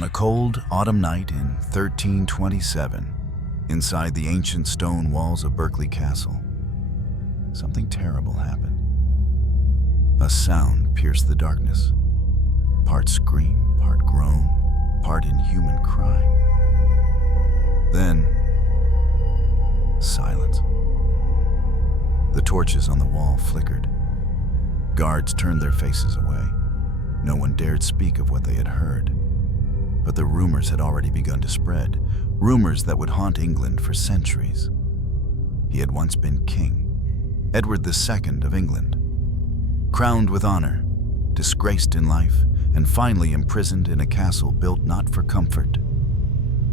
On a cold autumn night in 1327, inside the ancient stone walls of Berkeley Castle, something terrible happened. A sound pierced the darkness, part scream, part groan, part inhuman cry. Then, silence. The torches on the wall flickered. Guards turned their faces away. No one dared speak of what they had heard. But the rumors had already begun to spread, rumors that would haunt England for centuries. He had once been king, Edward II of England, crowned with honor, disgraced in life, and finally imprisoned in a castle built not for comfort,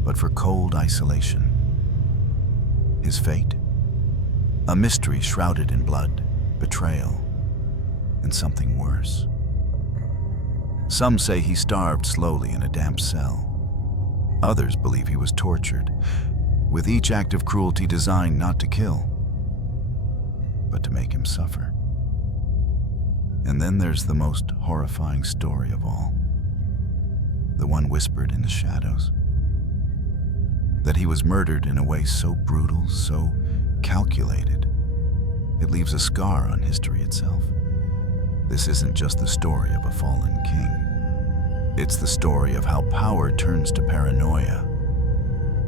but for cold isolation. His fate? A mystery shrouded in blood, betrayal, and something worse. Some say he starved slowly in a damp cell. Others believe he was tortured, with each act of cruelty designed not to kill, but to make him suffer. And then there's the most horrifying story of all, the one whispered in the shadows, that he was murdered in a way so brutal, so calculated, it leaves a scar on history itself. This isn't just the story of a fallen king. It's the story of how power turns to paranoia,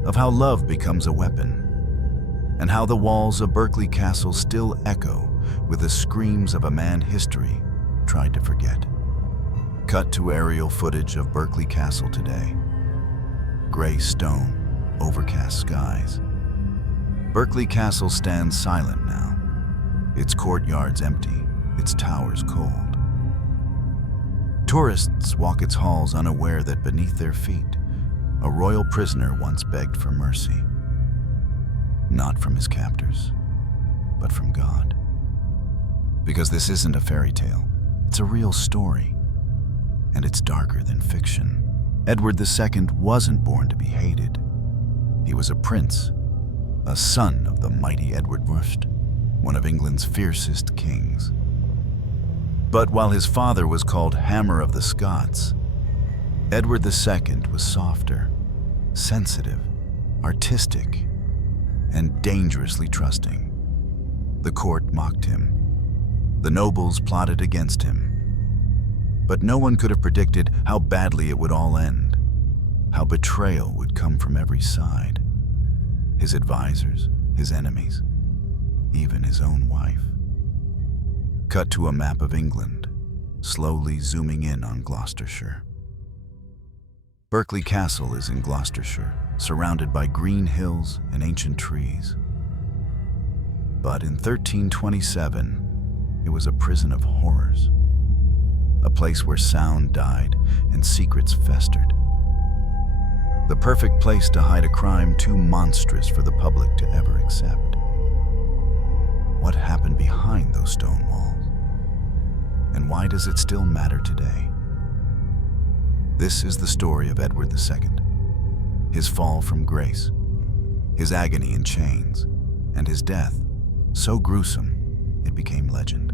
of how love becomes a weapon, and how the walls of Berkeley Castle still echo with the screams of a man history tried to forget. Cut to aerial footage of Berkeley Castle today. Gray stone, overcast skies. Berkeley Castle stands silent now, its courtyards empty, its towers cold. Tourists walk its halls unaware that beneath their feet, a royal prisoner once begged for mercy. Not from his captors, but from God. Because this isn't a fairy tale, it's a real story, and it's darker than fiction. Edward II wasn't born to be hated. He was a prince, a son of the mighty Edward I, one of England's fiercest kings. But while his father was called Hammer of the Scots, Edward II was softer, sensitive, artistic, and dangerously trusting. The court mocked him. The nobles plotted against him. But no one could have predicted how badly it would all end, how betrayal would come from every side. His advisors, his enemies, even his own wife. Cut to a map of England, slowly zooming in on Gloucestershire. Berkeley Castle is in Gloucestershire, surrounded by green hills and ancient trees. But in 1327, it was a prison of horrors, a place where sound died and secrets festered. The perfect place to hide a crime too monstrous for the public to ever accept. What happened behind those stone walls? And why does it still matter today? This is the story of Edward II, his fall from grace, his agony in chains, and his death, so gruesome it became legend.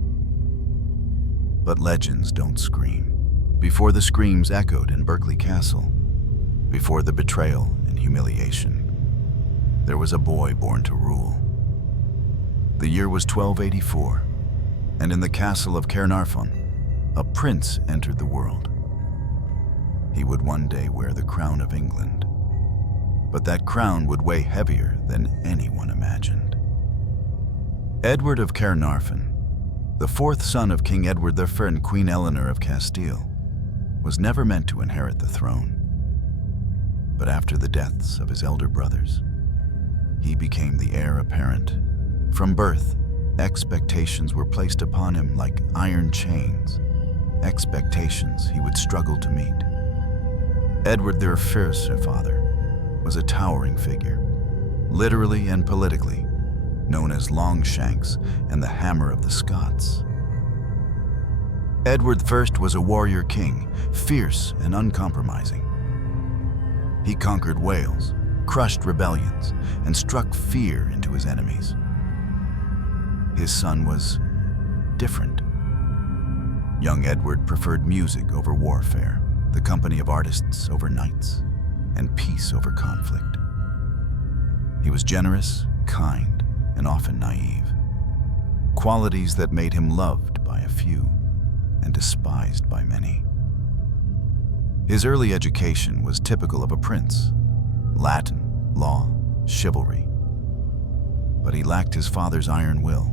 But legends don't scream. Before the screams echoed in Berkeley Castle, before the betrayal and humiliation, there was a boy born to rule. The year was 1284, and in the castle of Caernarfon, a prince entered the world. He would one day wear the crown of England, but that crown would weigh heavier than anyone imagined. Edward of Caernarfon, the fourth son of King Edward I and Queen Eleanor of Castile, was never meant to inherit the throne. But after the deaths of his elder brothers, he became the heir apparent. From birth, expectations were placed upon him like iron chains, expectations he would struggle to meet. Edward, their first father, was a towering figure, literally and politically, known as Longshanks and the Hammer of the Scots. Edward I was a warrior king, fierce and uncompromising. He conquered Wales, crushed rebellions, and struck fear into his enemies. His son was different. Young Edward preferred music over warfare, the company of artists over knights, and peace over conflict. He was generous, kind, and often naive, qualities that made him loved by a few and despised by many. His early education was typical of a prince: Latin, law, chivalry. But he lacked his father's iron will.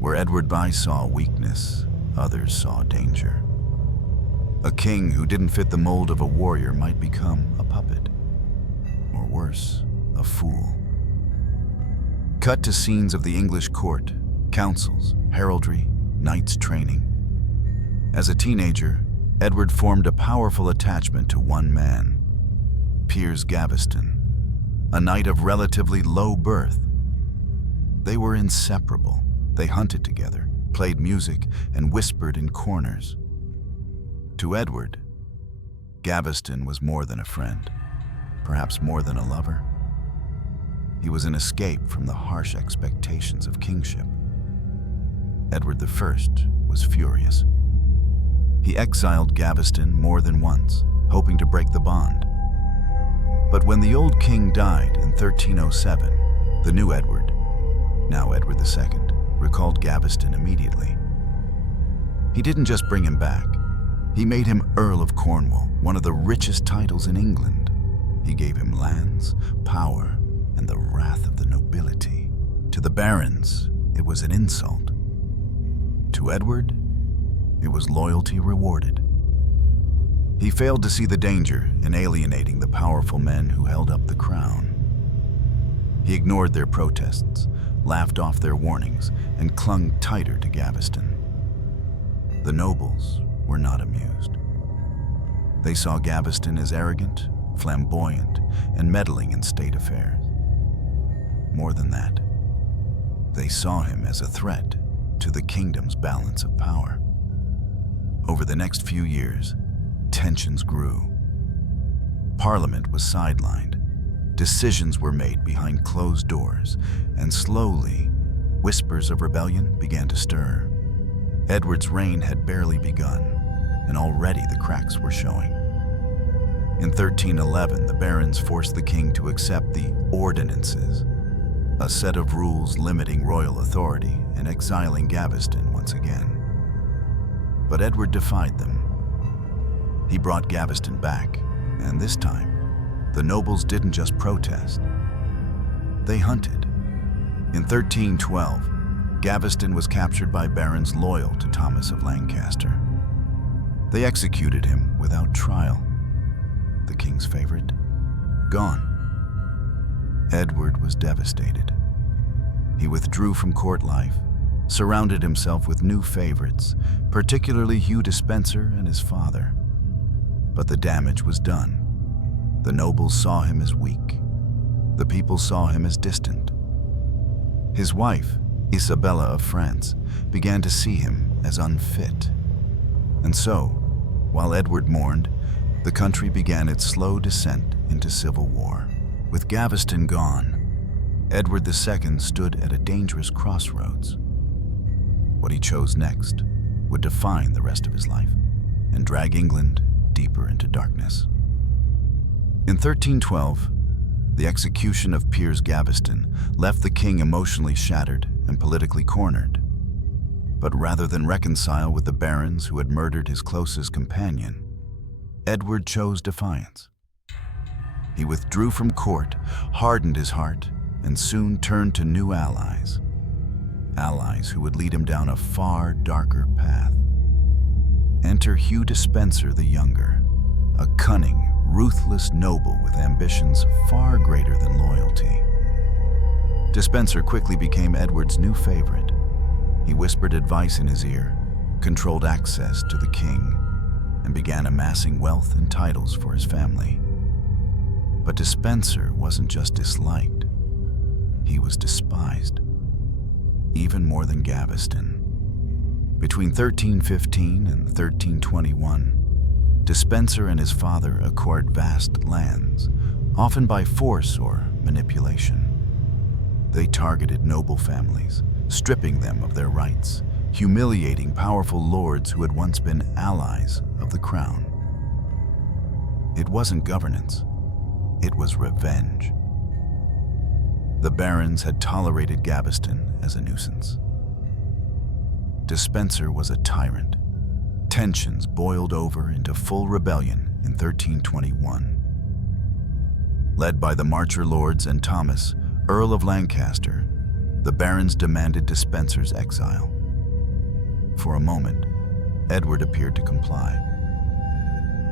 Where Edward I saw weakness, others saw danger. A king who didn't fit the mold of a warrior might become a puppet, or worse, a fool. Cut to scenes of the English court, councils, heraldry, knights training. As a teenager, Edward formed a powerful attachment to one man, Piers Gaveston, a knight of relatively low birth. They were inseparable. They hunted together, played music, and whispered in corners. To Edward, Gaveston was more than a friend, perhaps more than a lover. He was an escape from the harsh expectations of kingship. Edward I was furious. He exiled Gaveston more than once, hoping to break the bond. But when the old king died in 1307, the new Edward, now Edward II, recalled Gaveston immediately. He didn't just bring him back. He made him Earl of Cornwall, one of the richest titles in England. He gave him lands, power, and the wrath of the nobility. To the barons, it was an insult. To Edward, it was loyalty rewarded. He failed to see the danger in alienating the powerful men who held up the crown. He ignored their protests, laughed off their warnings, and clung tighter to Gaveston. The nobles were not amused. They saw Gaveston as arrogant, flamboyant, and meddling in state affairs. More than that, they saw him as a threat to the kingdom's balance of power. Over the next few years, tensions grew. Parliament was sidelined. Decisions were made behind closed doors, and slowly, whispers of rebellion began to stir. Edward's reign had barely begun, and already the cracks were showing. In 1311, the barons forced the king to accept the ordinances, a set of rules limiting royal authority and exiling Gaveston once again. But Edward defied them. He brought Gaveston back, and this time, the nobles didn't just protest. They hunted. In 1312, Gaveston was captured by barons loyal to Thomas of Lancaster. They executed him without trial. The king's favorite, gone. Edward was devastated. He withdrew from court life, surrounded himself with new favorites, particularly Hugh Despenser and his father. But the damage was done. The nobles saw him as weak. The people saw him as distant. His wife, Isabella of France, began to see him as unfit. And so, while Edward mourned, the country began its slow descent into civil war. With Gaveston gone, Edward II stood at a dangerous crossroads. What he chose next would define the rest of his life and drag England deeper into darkness. In 1312, the execution of Piers Gaveston left the king emotionally shattered and politically cornered. But rather than reconcile with the barons who had murdered his closest companion, Edward chose defiance. He withdrew from court, hardened his heart, and soon turned to new allies. Allies who would lead him down a far darker path. Enter Hugh Despenser the Younger, a cunning, ruthless noble with ambitions far greater than loyalty. Despenser quickly became Edward's new favorite. He whispered advice in his ear, controlled access to the king, and began amassing wealth and titles for his family. But Despenser wasn't just disliked, he was despised, even more than Gaveston. Between 1315 and 1321, Despenser and his father acquired vast lands, often by force or manipulation. They targeted noble families, stripping them of their rights, humiliating powerful lords who had once been allies of the crown. It wasn't governance. It was revenge. The barons had tolerated Gaveston as a nuisance. Despenser was a tyrant. Tensions boiled over into full rebellion in 1321. Led by the Marcher Lords and Thomas, Earl of Lancaster, the barons demanded Despenser's exile. For a moment, Edward appeared to comply.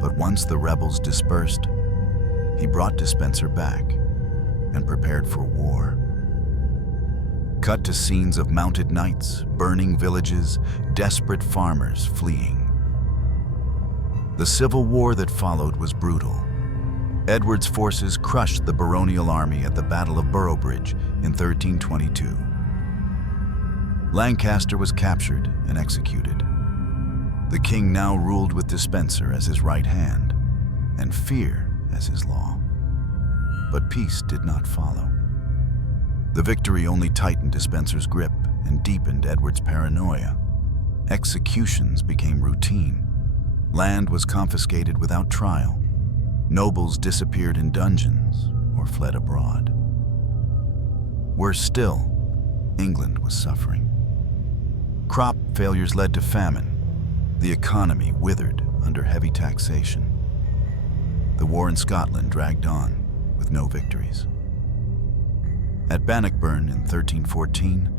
But once the rebels dispersed, he brought Despenser back and prepared for war. Cut to scenes of mounted knights, burning villages, desperate farmers fleeing. The civil war that followed was brutal. Edward's forces crushed the baronial army at the Battle of Boroughbridge in 1322. Lancaster was captured and executed. The king now ruled with Despenser as his right hand and fear as his law. But peace did not follow. The victory only tightened Despenser's grip and deepened Edward's paranoia. Executions became routine. Land was confiscated without trial. Nobles disappeared in dungeons or fled abroad. Worse still, England was suffering. Crop failures led to famine. The economy withered under heavy taxation. The war in Scotland dragged on with no victories. At Bannockburn in 1314,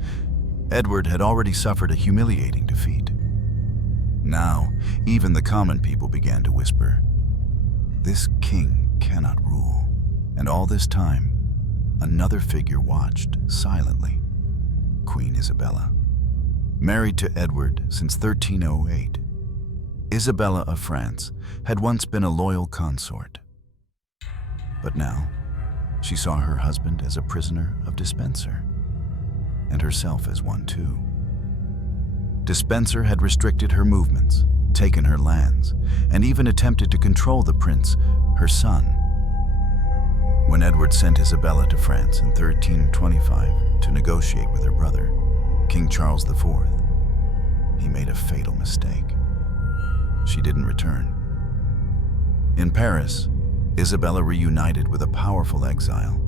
Edward had already suffered a humiliating defeat. Now, even the common people began to whisper, "This king cannot rule." And all this time, another figure watched silently, Queen Isabella. Married to Edward since 1308, Isabella of France had once been a loyal consort. But now, she saw her husband as a prisoner of Despenser, and herself as one too. Despenser had restricted her movements, taken her lands, and even attempted to control the prince, her son. When Edward sent Isabella to France in 1325 to negotiate with her brother, King Charles IV, he made a fatal mistake. She didn't return. In Paris, Isabella reunited with a powerful exile,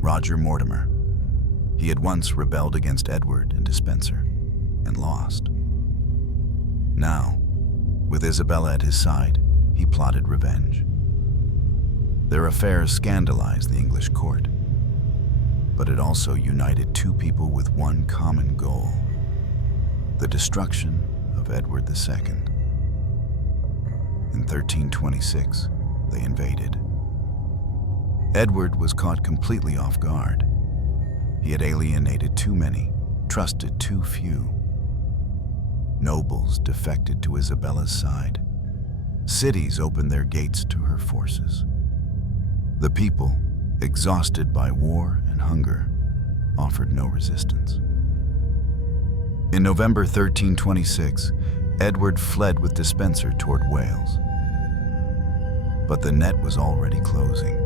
Roger Mortimer. He had once rebelled against Edward and Despenser and lost. Now, with Isabella at his side, he plotted revenge. Their affairs scandalized the English court, but it also united two people with one common goal: the destruction of Edward II. In 1326, they invaded. Edward was caught completely off guard. He had alienated too many, trusted too few. Nobles defected to Isabella's side. Cities opened their gates to her forces. The people, exhausted by war and hunger, offered no resistance. In November 1326, Edward fled with Despenser toward Wales. But the net was already closing.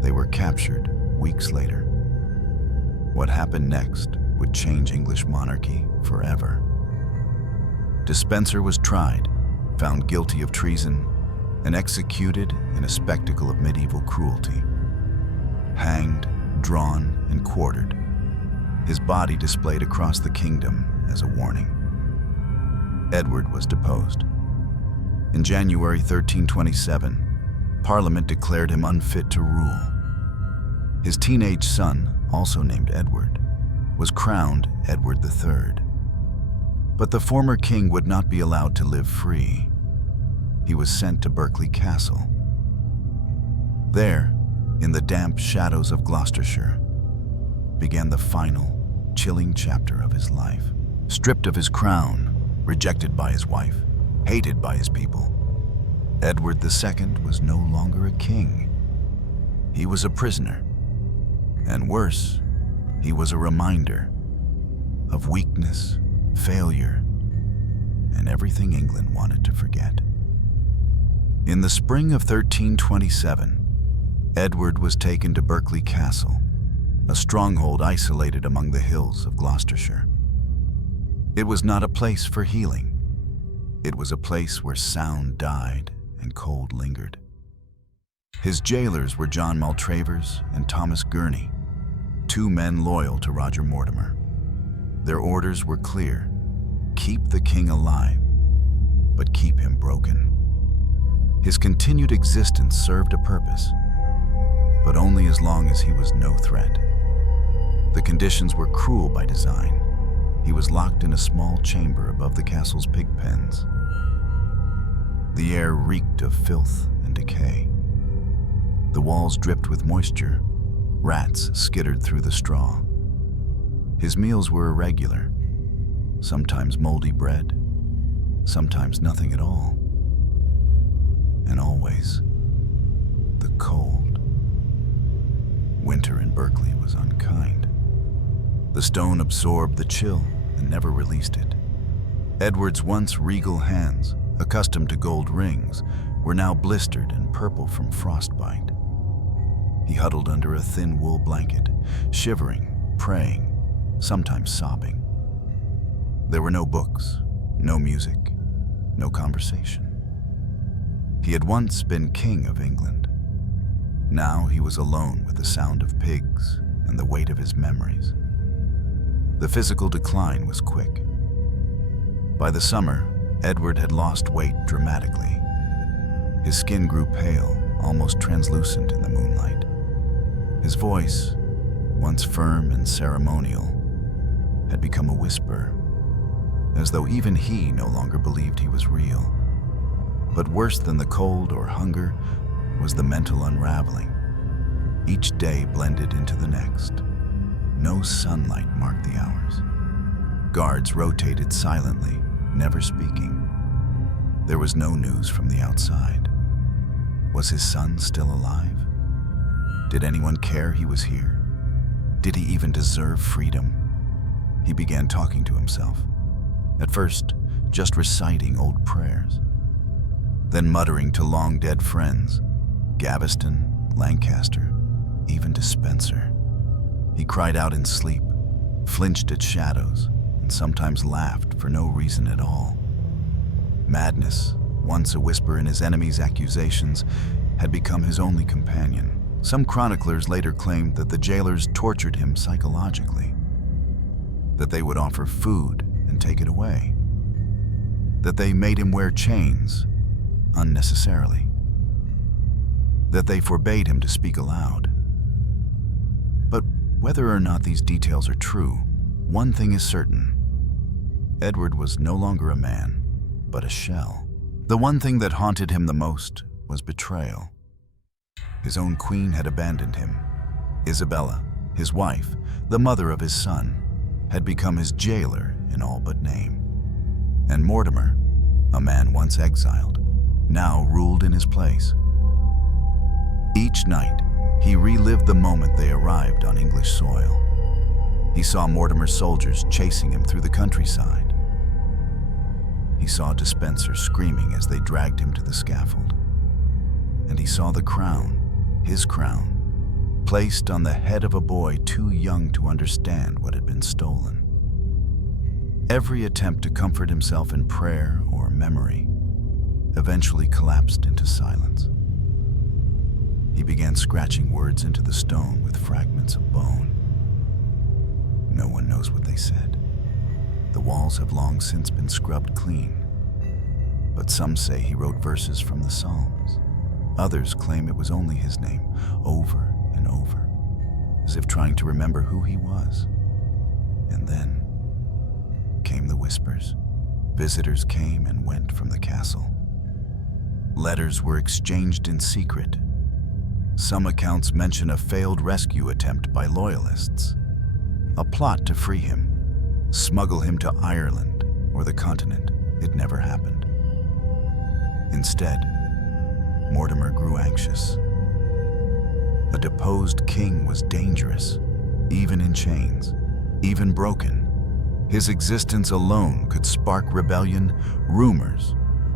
They were captured weeks later. What happened next would change English monarchy forever. Despenser was tried, found guilty of treason, and executed in a spectacle of medieval cruelty. Hanged, drawn, and quartered, his body displayed across the kingdom as a warning. Edward was deposed. In January 1327, Parliament declared him unfit to rule. His teenage son, also named Edward, was crowned Edward III. But the former king would not be allowed to live free. He was sent to Berkeley Castle. There, in the damp shadows of Gloucestershire, began the final, chilling chapter of his life. Stripped of his crown, rejected by his wife, hated by his people, Edward II was no longer a king. He was a prisoner. And worse, he was a reminder of weakness, failure, and everything England wanted to forget. In the spring of 1327, Edward was taken to Berkeley Castle, a stronghold isolated among the hills of Gloucestershire. It was not a place for healing. It was a place where sound died and cold lingered. His jailers were John Maltravers and Thomas Gurney, two men loyal to Roger Mortimer. Their orders were clear: keep the king alive, but keep him broken. His continued existence served a purpose, but only as long as he was no threat. The conditions were cruel by design. He was locked in a small chamber above the castle's pig pens. The air reeked of filth and decay. The walls dripped with moisture. Rats skittered through the straw. His meals were irregular, sometimes moldy bread, sometimes nothing at all, and always the cold. Winter in Berkeley was unkind. The stone absorbed the chill and never released it. Edward's once regal hands, accustomed to gold rings, were now blistered and purple from frostbite. He huddled under a thin wool blanket, shivering, praying, sometimes sobbing. There were no books, no music, no conversation. He had once been king of England. Now he was alone with the sound of pigs and the weight of his memories. The physical decline was quick. By the summer, Edward had lost weight dramatically. His skin grew pale, almost translucent in the moonlight. His voice, once firm and ceremonial, had become a whisper, as though even he no longer believed he was real. But worse than the cold or hunger was the mental unraveling. Each day blended into the next. No sunlight marked the hours. Guards rotated silently, never speaking. There was no news from the outside. Was his son still alive? Did anyone care he was here? Did he even deserve freedom? He began talking to himself. At first, just reciting old prayers. Then muttering to long-dead friends, Gaveston, Lancaster, even Despenser. He cried out in sleep, flinched at shadows, and sometimes laughed for no reason at all. Madness, once a whisper in his enemies' accusations, had become his only companion. Some chroniclers later claimed that the jailers tortured him psychologically, that they would offer food and take it away, that they made him wear chains unnecessarily, that they forbade him to speak aloud. But whether or not these details are true, one thing is certain. Edward was no longer a man, but a shell. The one thing that haunted him the most was betrayal. His own queen had abandoned him. Isabella, his wife, the mother of his son, had become his jailer in all but name. And Mortimer, a man once exiled, now ruled in his place. Each night, he relived the moment they arrived on English soil. He saw Mortimer's soldiers chasing him through the countryside. He saw Despensers screaming as they dragged him to the scaffold. And he saw the crown, his crown, placed on the head of a boy too young to understand what had been stolen. Every attempt to comfort himself in prayer or memory eventually collapsed into silence. He began scratching words into the stone with fragments of bone. No one knows what they said. The walls have long since been scrubbed clean. But some say he wrote verses from the Psalms. Others claim it was only his name, over and over, as if trying to remember who he was. And then came the whispers. Visitors came and went from the castle. Letters were exchanged in secret. Some accounts mention a failed rescue attempt by loyalists, a plot to free him, smuggle him to Ireland or the continent. It never happened. Instead, Mortimer grew anxious. A deposed king was dangerous, even in chains, even broken. His existence alone could spark rebellion, rumors,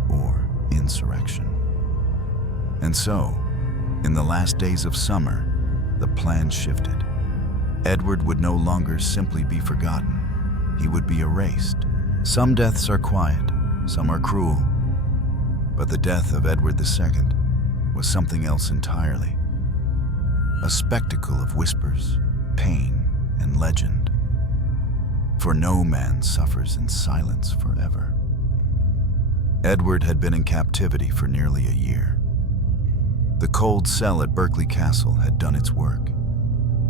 or insurrection. And so, in the last days of summer, the plan shifted. Edward would no longer simply be forgotten. He would be erased. Some deaths are quiet, some are cruel. But the death of Edward II was something else entirely. A spectacle of whispers, pain, and legend. For no man suffers in silence forever. Edward had been in captivity for nearly a year. The cold cell at Berkeley Castle had done its work.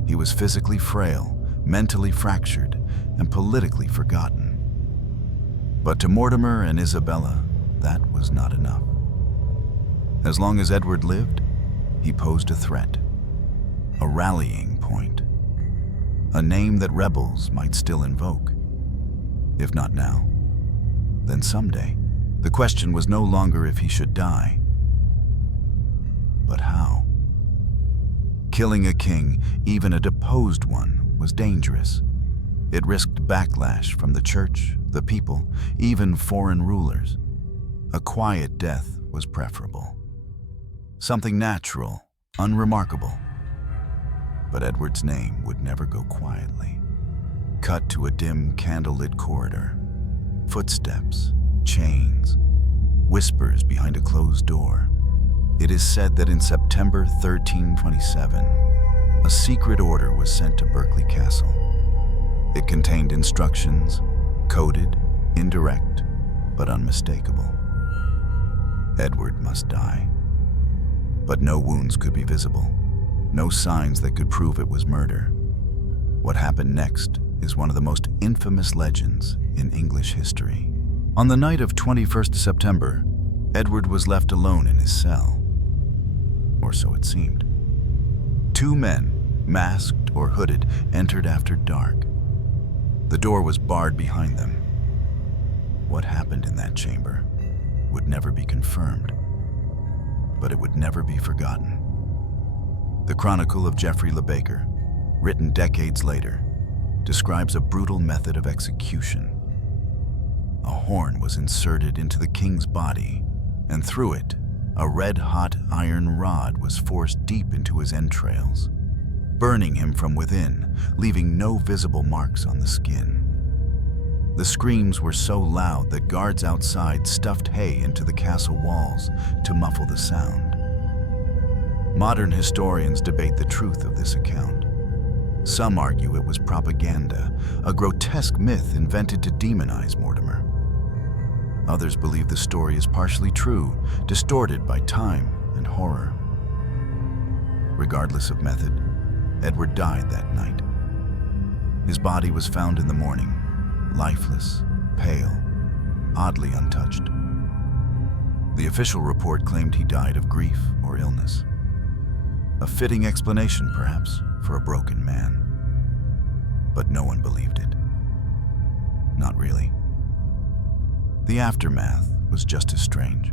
He was physically frail, mentally fractured, and politically forgotten. But to Mortimer and Isabella, that was not enough. As long as Edward lived, he posed a threat, a rallying point, a name that rebels might still invoke. If not now, then someday. The question was no longer if he should die, but how. Killing a king, even a deposed one, was dangerous. It risked backlash from the church, the people, even foreign rulers. A quiet death was preferable. Something natural, unremarkable. But Edward's name would never go quietly. Cut to a dim, candlelit corridor. Footsteps, chains, whispers behind a closed door. It is said that in September 1327, a secret order was sent to Berkeley Castle. It contained instructions, coded, indirect, but unmistakable. Edward must die. But no wounds could be visible, no signs that could prove it was murder. What happened next is one of the most infamous legends in English history. On the night of 21st September, Edward was left alone in his cell. Or so it seemed. Two men, masked or hooded, entered after dark. The door was barred behind them. What happened in that chamber would never be confirmed, but it would never be forgotten. The Chronicle of Geoffrey Le Baker, written decades later, describes a brutal method of execution. A horn was inserted into the king's body, and through it, a red-hot iron rod was forced deep into his entrails, burning him from within, leaving no visible marks on the skin. The screams were so loud that guards outside stuffed hay into the castle walls to muffle the sound. Modern historians debate the truth of this account. Some argue it was propaganda, a grotesque myth invented to demonize Mortimer. Others believe the story is partially true, distorted by time and horror. Regardless of method, Edward died that night. His body was found in the morning, lifeless, pale, oddly untouched. The official report claimed he died of grief or illness. A fitting explanation, perhaps, for a broken man. But no one believed it. Not really. The aftermath was just as strange.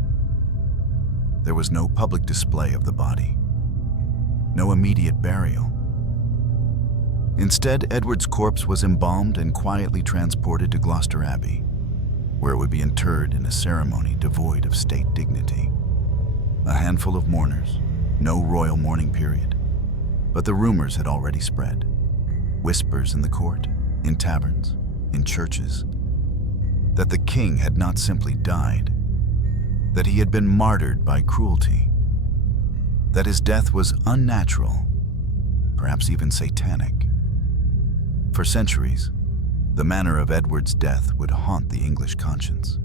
There was no public display of the body, no immediate burial. Instead, Edward's corpse was embalmed and quietly transported to Gloucester Abbey, where it would be interred in a ceremony devoid of state dignity. A handful of mourners, no royal mourning period. But the rumors had already spread. Whispers in the court, in taverns, in churches, that the king had not simply died, that he had been martyred by cruelty, that his death was unnatural, perhaps even satanic. For centuries, the manner of Edward's death would haunt the English conscience.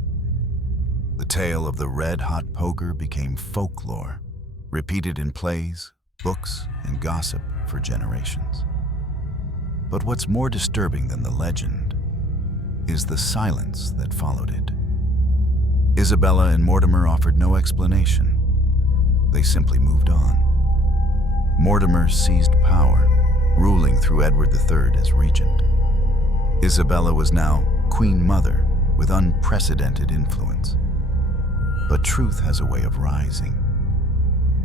The tale of the red-hot poker became folklore, repeated in plays, books, and gossip for generations. But what's more disturbing than the legend is the silence that followed it. Isabella and Mortimer offered no explanation. They simply moved on. Mortimer seized power, ruling through Edward III as regent. Isabella was now Queen Mother with unprecedented influence. But truth has a way of rising.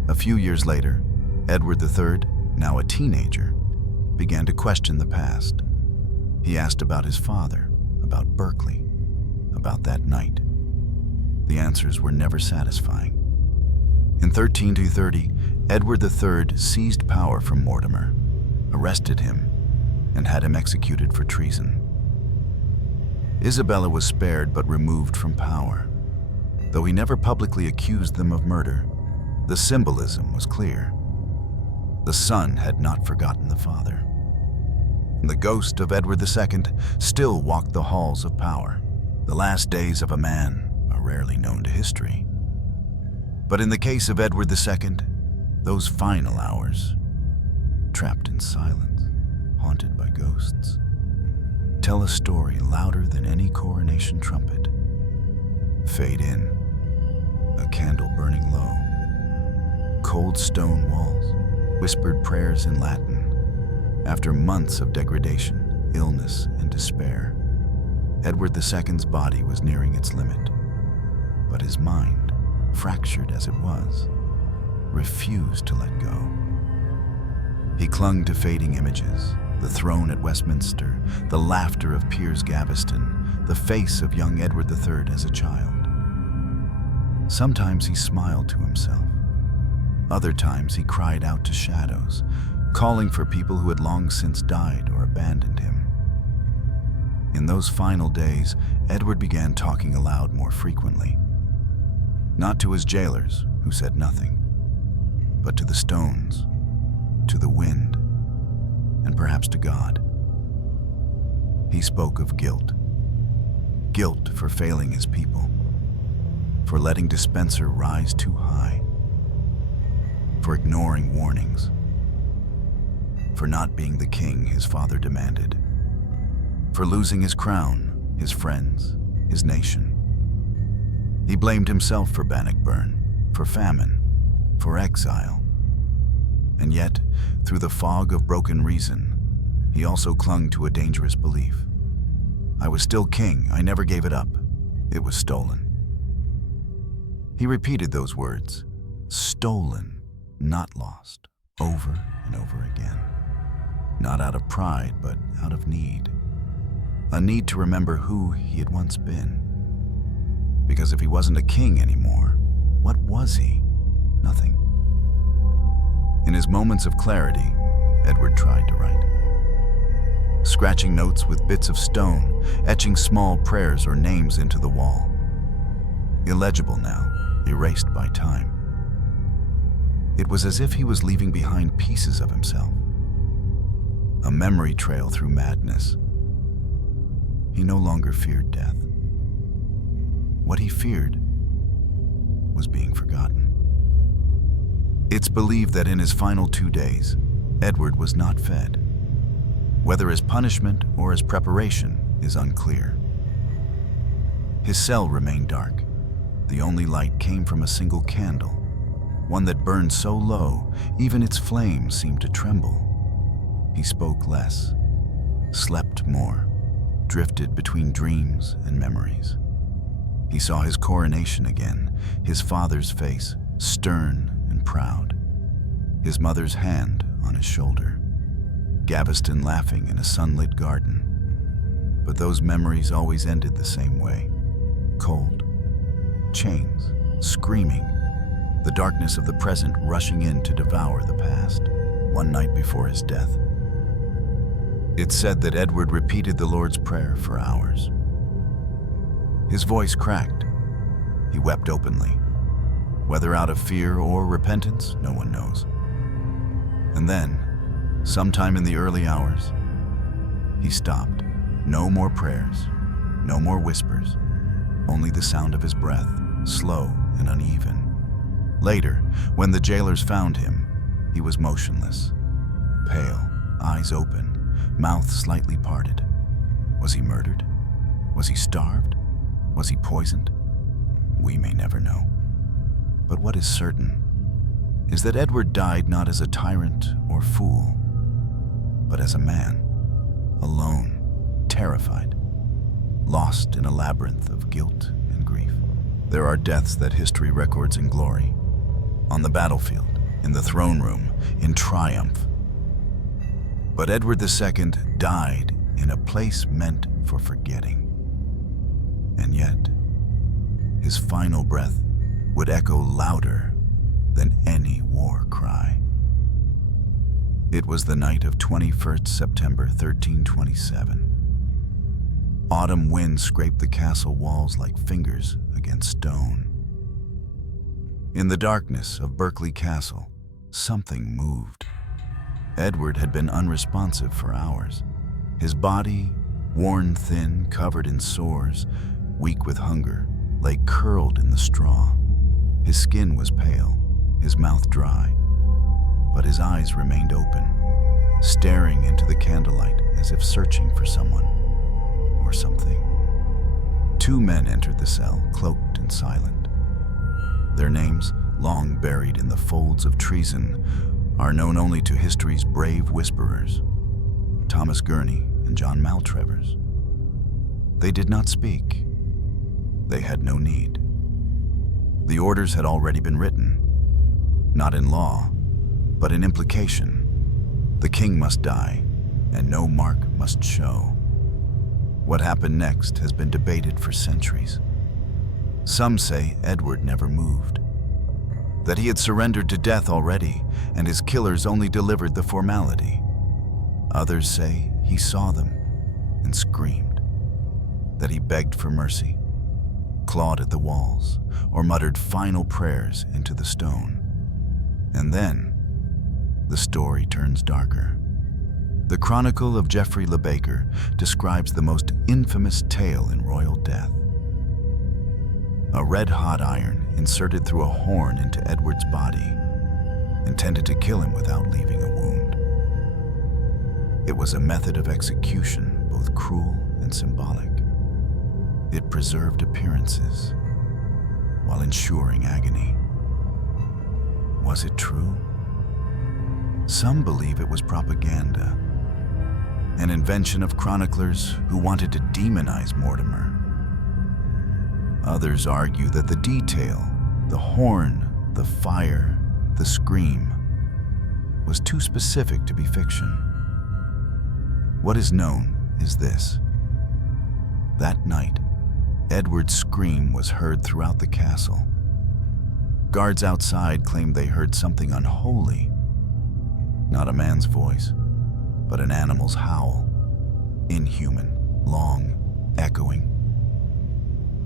A few years later, Edward III, now a teenager, began to question the past. He asked about his father, about Berkeley, about that night. The answers were never satisfying. In 1330, Edward III seized power from Mortimer, arrested him, and had him executed for treason. Isabella was spared but removed from power. Though he never publicly accused them of murder, the symbolism was clear. The son had not forgotten the father. The ghost of Edward II still walked the halls of power. The last days of a man are rarely known to history. But in the case of Edward II, those final hours, trapped in silence, haunted by ghosts, tell a story louder than any coronation trumpet. Fade in, a candle burning low, cold stone walls, whispered prayers in Latin. After months of degradation, illness, and despair, Edward II's body was nearing its limit. But his mind, fractured as it was, refused to let go. He clung to fading images, the throne at Westminster, the laughter of Piers Gaveston, the face of young Edward III as a child. Sometimes he smiled to himself. Other times he cried out to shadows, calling for people who had long since died or abandoned him. In those final days, Edward began talking aloud more frequently. Not to his jailers, who said nothing, but to the stones, to the wind, and perhaps to God. He spoke of guilt. Guilt for failing his people, for letting Despenser rise too high, for ignoring warnings, for not being the king his father demanded, for losing his crown, his friends, his nation. He blamed himself for Bannockburn, for famine, for exile. And yet, through the fog of broken reason, he also clung to a dangerous belief. I was still king, I never gave it up. It was stolen. He repeated those words, stolen, not lost, over and over again. Not out of pride, but out of need. A need to remember who he had once been. Because if he wasn't a king anymore, what was he? Nothing. In his moments of clarity, Edward tried to write. Scratching notes with bits of stone, etching small prayers or names into the wall. Illegible now, erased by time. It was as if he was leaving behind pieces of himself. A memory trail through madness. He no longer feared death. What he feared was being forgotten. It's believed that in his final 2 days, Edward was not fed. Whether as punishment or as preparation is unclear. His cell remained dark. The only light came from a single candle, one that burned so low, even its flame seemed to tremble. He spoke less, slept more, drifted between dreams and memories. He saw his coronation again, his father's face, stern and proud, his mother's hand on his shoulder, Gaveston laughing in a sunlit garden. But those memories always ended the same way. Cold, chains, screaming, the darkness of the present rushing in to devour the past, one night before his death. It's said that Edward repeated the Lord's Prayer for hours. His voice cracked. He wept openly. Whether out of fear or repentance, no one knows. And then, sometime in the early hours, he stopped. No more prayers, no more whispers, only the sound of his breath, slow and uneven. Later, when the jailers found him, he was motionless, pale, eyes open, mouth slightly parted. Was he murdered? Was he starved? Was he poisoned? We may never know. But what is certain is that Edward died not as a tyrant or fool, but as a man, alone, terrified, lost in a labyrinth of guilt and grief. There are deaths that history records in glory, on the battlefield, in the throne room, in triumph. But Edward II died in a place meant for forgetting. And yet, his final breath would echo louder than any war cry. It was the night of 21st September 1327. Autumn winds scraped the castle walls like fingers against stone. In the darkness of Berkeley Castle, something moved. Edward had been unresponsive for hours. His body, worn thin, covered in sores, weak with hunger, lay curled in the straw. His skin was pale, his mouth dry, but his eyes remained open, staring into the candlelight as if searching for someone or something. Two men entered the cell, cloaked and silent. Their names, long buried in the folds of treason, are known only to history's brave whisperers, Thomas Gurney and John Maltravers. They did not speak. They had no need. The orders had already been written, not in law, but in implication. The king must die, and no mark must show. What happened next has been debated for centuries. Some say Edward never moved, that he had surrendered to death already, and his killers only delivered the formality. Others say he saw them and screamed, that he begged for mercy, clawed at the walls, or muttered final prayers into the stone. And then, the story turns darker. The Chronicle of Geoffrey Le Baker describes the most infamous tale in royal death. A red-hot iron inserted through a horn into Edward's body, intended to kill him without leaving a wound. It was a method of execution, both cruel and symbolic. It preserved appearances while ensuring agony. Was it true? Some believe it was propaganda, an invention of chroniclers who wanted to demonize Mortimer. Others argue that the detail, the horn, the fire, the scream, was too specific to be fiction. What is known is this: that night, Edward's scream was heard throughout the castle. Guards outside claimed they heard something unholy. Not a man's voice, but an animal's howl. Inhuman, long, echoing.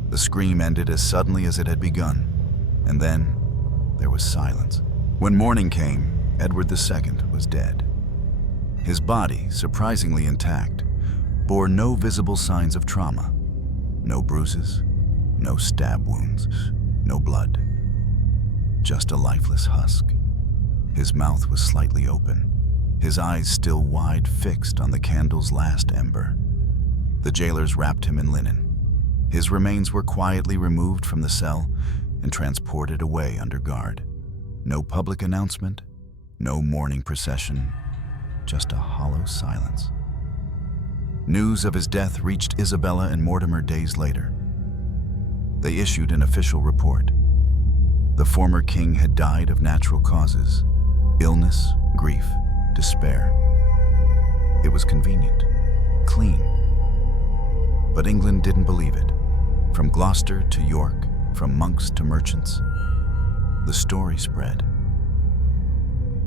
The scream ended as suddenly as it had begun, and then there was silence. When morning came, Edward II was dead. His body, surprisingly intact, bore no visible signs of trauma. No bruises, no stab wounds, no blood. Just a lifeless husk. His mouth was slightly open, his eyes still wide, fixed on the candle's last ember. The jailers wrapped him in linen. His remains were quietly removed from the cell and transported away under guard. No public announcement, no mourning procession, just a hollow silence. News of his death reached Isabella and Mortimer days later. They issued an official report. The former king had died of natural causes: illness, grief, despair. It was convenient, clean. But England didn't believe it. From Gloucester to York, from monks to merchants, the story spread.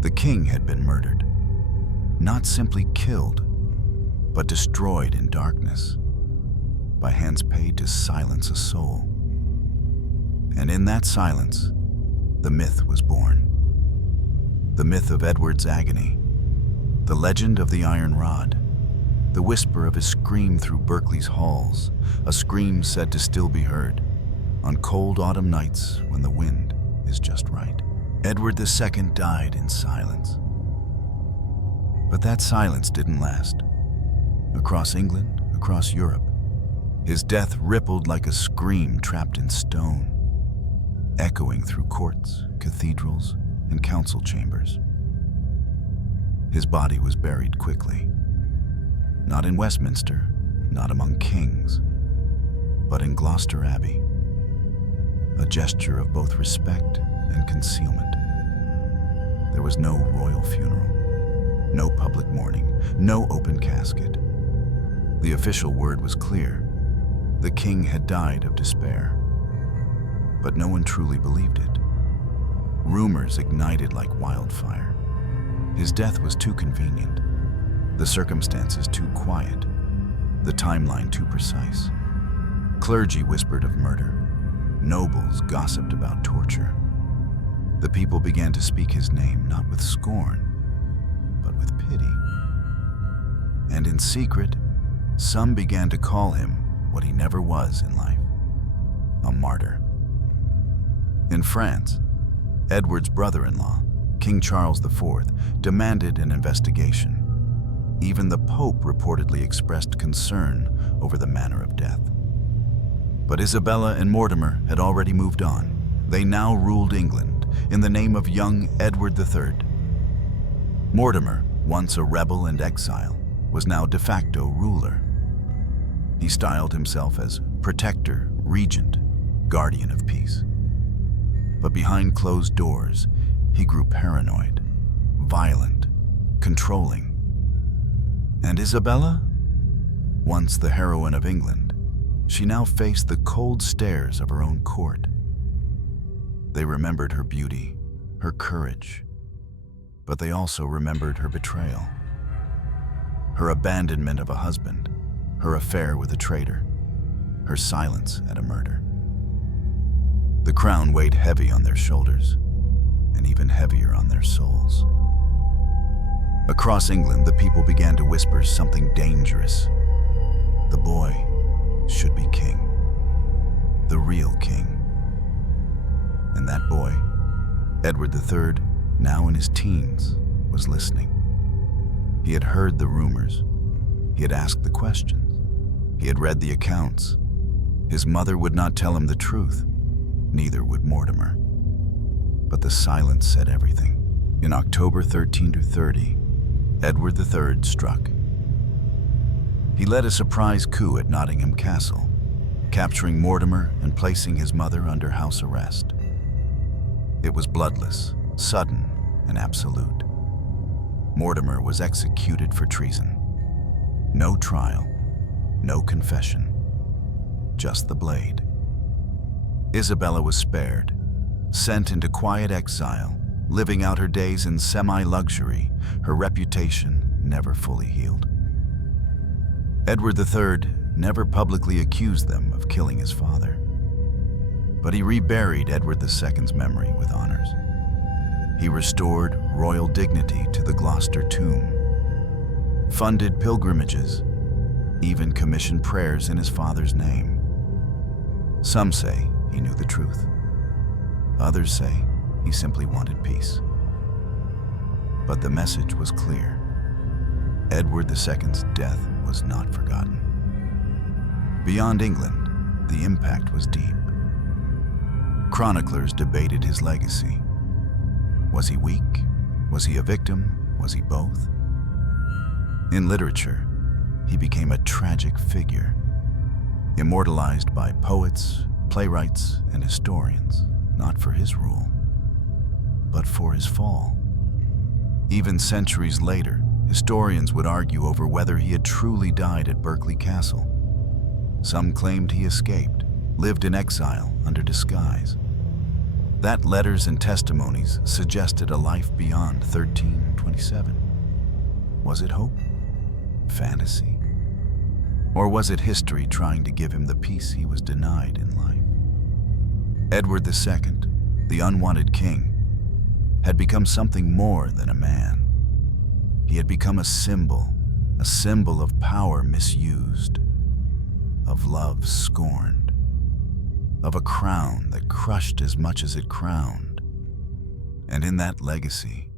The king had been murdered, not simply killed, but destroyed in darkness, by hands paid to silence a soul. And in that silence, the myth was born. The myth of Edward's agony, the legend of the iron rod, the whisper of his scream through Berkeley's halls, a scream said to still be heard on cold autumn nights when the wind is just right. Edward II died in silence. But that silence didn't last. Across England, across Europe, his death rippled like a scream trapped in stone, echoing through courts, cathedrals, and council chambers. His body was buried quickly, not in Westminster, not among kings, but in Gloucester Abbey, a gesture of both respect and concealment. There was no royal funeral, no public mourning, no open casket. The official word was clear: the king had died of despair. But no one truly believed it. Rumors ignited like wildfire. His death was too convenient, the circumstances too quiet, the timeline too precise. Clergy whispered of murder, nobles gossiped about torture, The people began to speak his name not with scorn, but with pity. And in secret, some began to call him what he never was in life, a martyr. In France, Edward's brother-in-law, King Charles IV, demanded an investigation. Even the Pope reportedly expressed concern over the manner of death. But Isabella and Mortimer had already moved on. They now ruled England in the name of young Edward III. Mortimer, once a rebel and exile, was now de facto ruler. He styled himself as protector, regent, guardian of peace. But behind closed doors, he grew paranoid, violent, controlling. And Isabella? Once the heroine of England, she now faced the cold stares of her own court. They remembered her beauty, her courage, but they also remembered her betrayal, her abandonment of a husband, her affair with a traitor, her silence at a murder. The crown weighed heavy on their shoulders, and even heavier on their souls. Across England, the people began to whisper something dangerous. The boy should be king, the real king. And that boy, Edward III, now in his teens, was listening. He had heard the rumors. He had asked the questions. He had read the accounts. His mother would not tell him the truth. Neither would Mortimer. But the silence said everything. In October 1330, Edward III struck. He led a surprise coup at Nottingham Castle, capturing Mortimer and placing his mother under house arrest. It was bloodless, sudden, and absolute. Mortimer was executed for treason. No trial, no confession, just the blade. Isabella was spared, sent into quiet exile, living out her days in semi-luxury, her reputation never fully healed. Edward III never publicly accused them of killing his father, but he reburied Edward II's memory with honors. He restored royal dignity to the Gloucester tomb, funded pilgrimages, even commissioned prayers in his father's name. Some say he knew the truth. Others say he simply wanted peace. But the message was clear. Edward II's death was not forgotten. Beyond England, the impact was deep. Chroniclers debated his legacy. Was he weak? Was he a victim? Was he both? In literature, he became a tragic figure, immortalized by poets, playwrights, and historians, not for his rule, but for his fall. Even centuries later, historians would argue over whether he had truly died at Berkeley Castle. Some claimed he escaped, lived in exile under disguise. That letters and testimonies suggested a life beyond 1327. Was it hope? Fantasy? Or was it history trying to give him the peace he was denied in life? Edward II, the unwanted king, had become something more than a man. He had become a symbol of power misused, of love scorned, of a crown that crushed as much as it crowned. And in that legacy,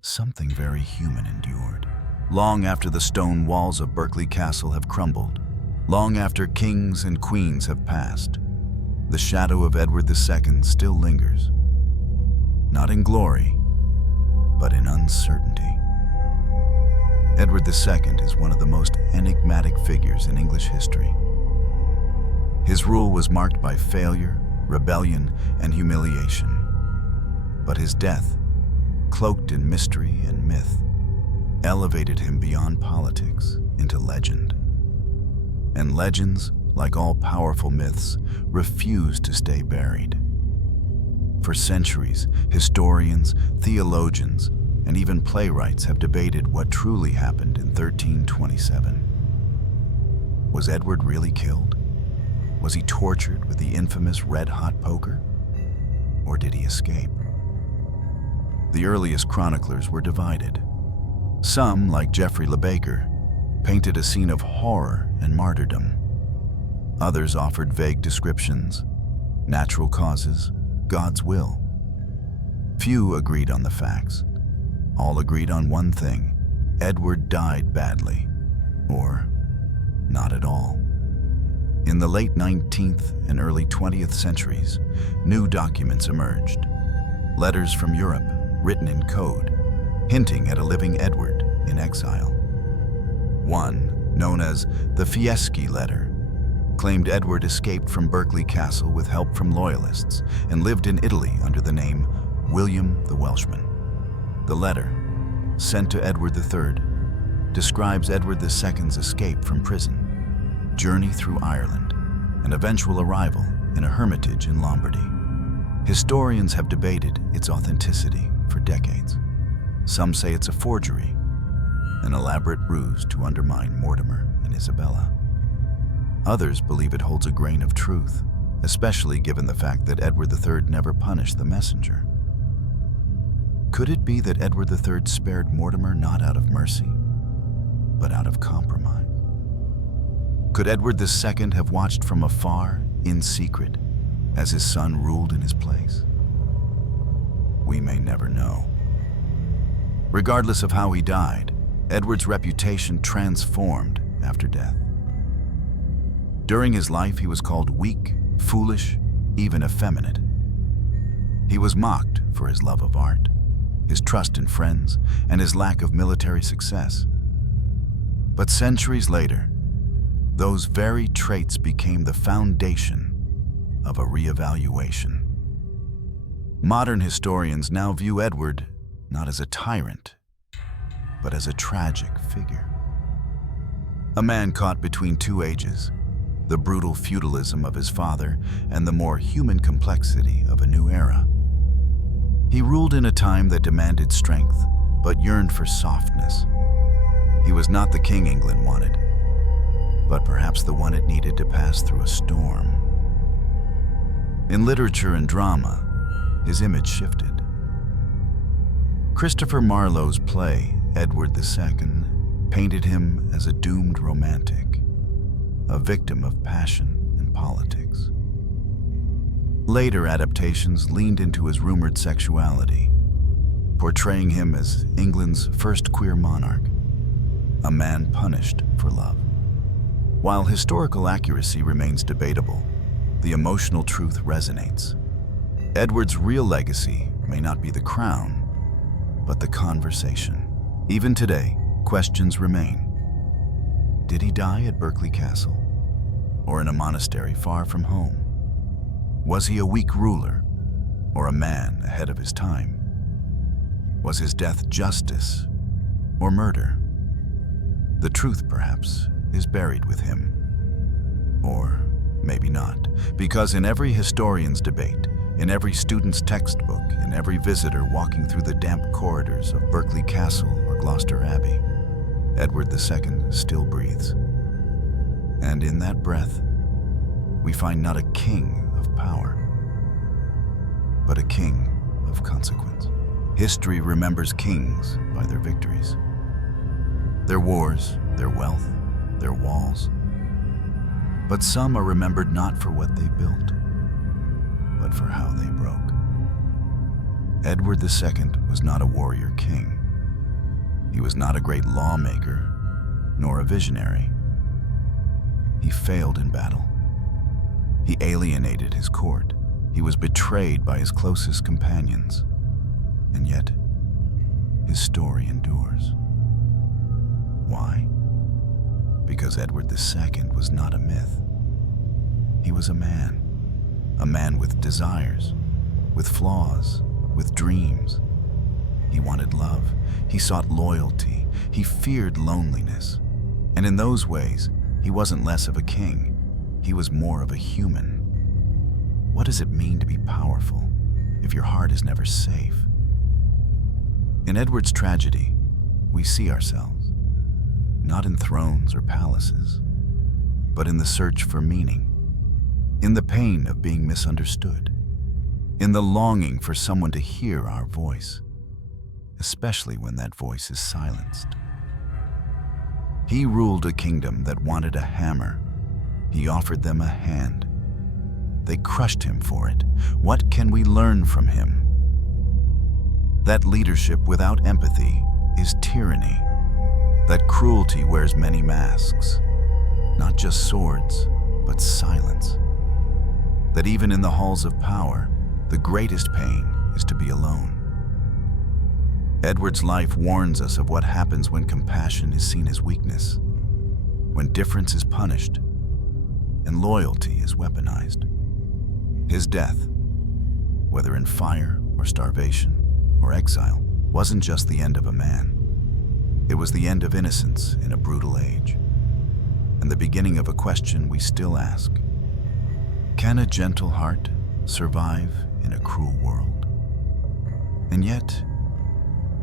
something very human endured. Long after the stone walls of Berkeley Castle have crumbled, long after kings and queens have passed, the shadow of Edward II still lingers, not in glory, but in uncertainty. Edward II is one of the most enigmatic figures in English history. His rule was marked by failure, rebellion, and humiliation. But his death, cloaked in mystery and myth, elevated him beyond politics into legend. And legends, like all powerful myths, refuse to stay buried. For centuries, historians, theologians, and even playwrights have debated what truly happened in 1327. Was Edward really killed? Was he tortured with the infamous red-hot poker? or did he escape? The earliest chroniclers were divided. Some, like Geoffrey Le Baker, painted a scene of horror and martyrdom. Others offered vague descriptions, natural causes, God's will. Few agreed on the facts. All agreed on one thing: Edward died badly, or not at all. In the late 19th and early 20th centuries, new documents emerged. Letters from Europe, written in code, hinting at a living Edward in exile. One, known as the Fieschi Letter, claimed Edward escaped from Berkeley Castle with help from loyalists and lived in Italy under the name William the Welshman. The letter, sent to Edward III, describes Edward II's escape from prison, journey through Ireland, and eventual arrival in a hermitage in Lombardy. Historians have debated its authenticity for decades. Some say it's a forgery, an elaborate ruse to undermine Mortimer and Isabella. Others believe it holds a grain of truth, especially given the fact that Edward III never punished the messenger. Could it be that Edward III spared Mortimer not out of mercy, but out of compromise? Could Edward II have watched from afar, in secret, as his son ruled in his place? We may never know. Regardless of how he died, Edward's reputation transformed after death. During his life, he was called weak, foolish, even effeminate. He was mocked for his love of art, his trust in friends, and his lack of military success. But centuries later, those very traits became the foundation of a reevaluation. Modern historians now view Edward not as a tyrant, but as a tragic figure. A man caught between two ages, the brutal feudalism of his father and the more human complexity of a new era. He ruled in a time that demanded strength, but yearned for softness. He was not the king England wanted, but perhaps the one it needed to pass through a storm. In literature and drama, his image shifted. Christopher Marlowe's play, Edward II, painted him as a doomed romantic, a victim of passion and politics. Later adaptations leaned into his rumored sexuality, portraying him as England's first queer monarch, a man punished for love. While historical accuracy remains debatable, the emotional truth resonates. Edward's real legacy may not be the crown, but the conversation. Even today, questions remain. Did he die at Berkeley Castle, or in a monastery far from home? Was he a weak ruler, or a man ahead of his time? Was his death justice, or murder? The truth, perhaps, is buried with him. Or maybe not, because in every historian's debate, in every student's textbook, in every visitor walking through the damp corridors of Berkeley Castle or Gloucester Abbey, Edward II still breathes. And in that breath, we find not a king of power, but a king of consequence. History remembers kings by their victories, their wars, their wealth, their walls. But some are remembered not for what they built, but for how they broke. Edward II was not a warrior king. He was not a great lawmaker, nor a visionary. He failed in battle. He alienated his court. He was betrayed by his closest companions. And yet, his story endures. Why? Because Edward II was not a myth. He was a man with desires, with flaws, with dreams. He wanted love, he sought loyalty, he feared loneliness. And in those ways, he wasn't less of a king, he was more of a human. What does it mean to be powerful if your heart is never safe? In Edward's tragedy, we see ourselves, not in thrones or palaces, but in the search for meaning, in the pain of being misunderstood, in the longing for someone to hear our voice, especially when that voice is silenced. He ruled a kingdom that wanted a hammer. He offered them a hand. They crushed him for it. What can we learn from him? That leadership without empathy is tyranny. That cruelty wears many masks, not just swords, but silence. That even in the halls of power, the greatest pain is to be alone. Edward's life warns us of what happens when compassion is seen as weakness, when difference is punished, and loyalty is weaponized. His death, whether in fire or starvation or exile, wasn't just the end of a man. It was the end of innocence in a brutal age, and the beginning of a question we still ask. Can a gentle heart survive in a cruel world? And yet,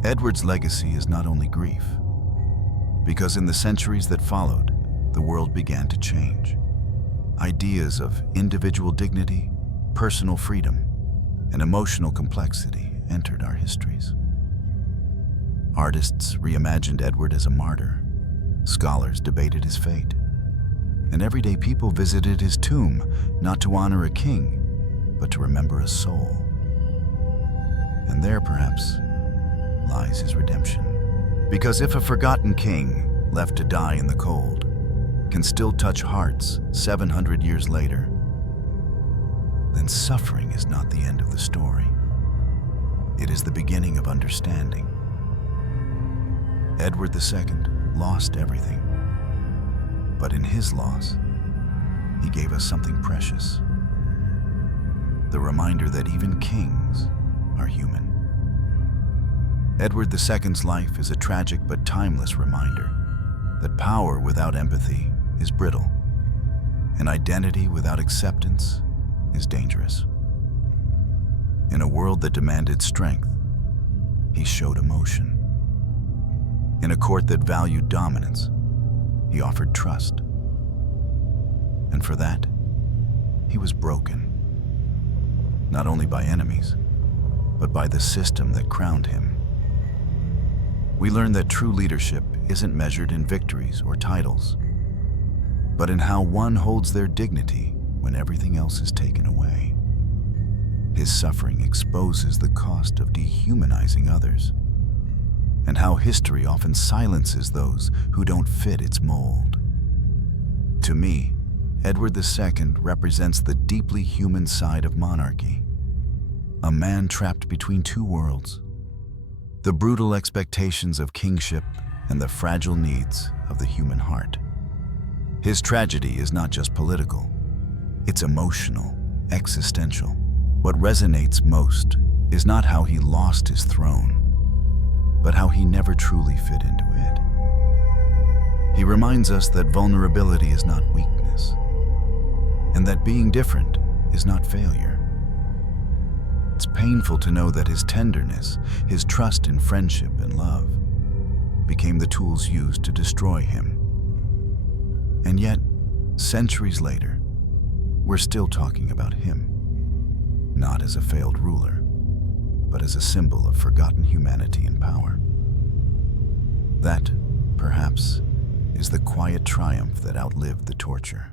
Edward's legacy is not only grief, because in the centuries that followed, the world began to change. Ideas of individual dignity, personal freedom, and emotional complexity entered our histories. Artists reimagined Edward as a martyr, scholars debated his fate, and everyday people visited his tomb not to honor a king, but to remember a soul. And there, perhaps, lies his redemption. Because if a forgotten king, left to die in the cold, can still touch hearts 700 years later, then suffering is not the end of the story. It is the beginning of understanding. Edward II lost everything, but in his loss, he gave us something precious. The reminder that even kings are human. Edward II's life is a tragic but timeless reminder that power without empathy is brittle, and identity without acceptance is dangerous. In a world that demanded strength, he showed emotion. In a court that valued dominance, he offered trust. And for that, he was broken, not only by enemies, but by the system that crowned him. We learn that true leadership isn't measured in victories or titles, but in how one holds their dignity when everything else is taken away. His suffering exposes the cost of dehumanizing others, and how history often silences those who don't fit its mold. To me, Edward II represents the deeply human side of monarchy, a man trapped between two worlds, the brutal expectations of kingship and the fragile needs of the human heart. His tragedy is not just political, it's emotional, existential. What resonates most is not how he lost his throne, but how he never truly fit into it. He reminds us that vulnerability is not weakness, and that being different is not failure. It's painful to know that his tenderness, his trust in friendship and love, became the tools used to destroy him. And yet, centuries later, we're still talking about him, not as a failed ruler, but as a symbol of forgotten humanity and power. That, perhaps, is the quiet triumph that outlived the torture.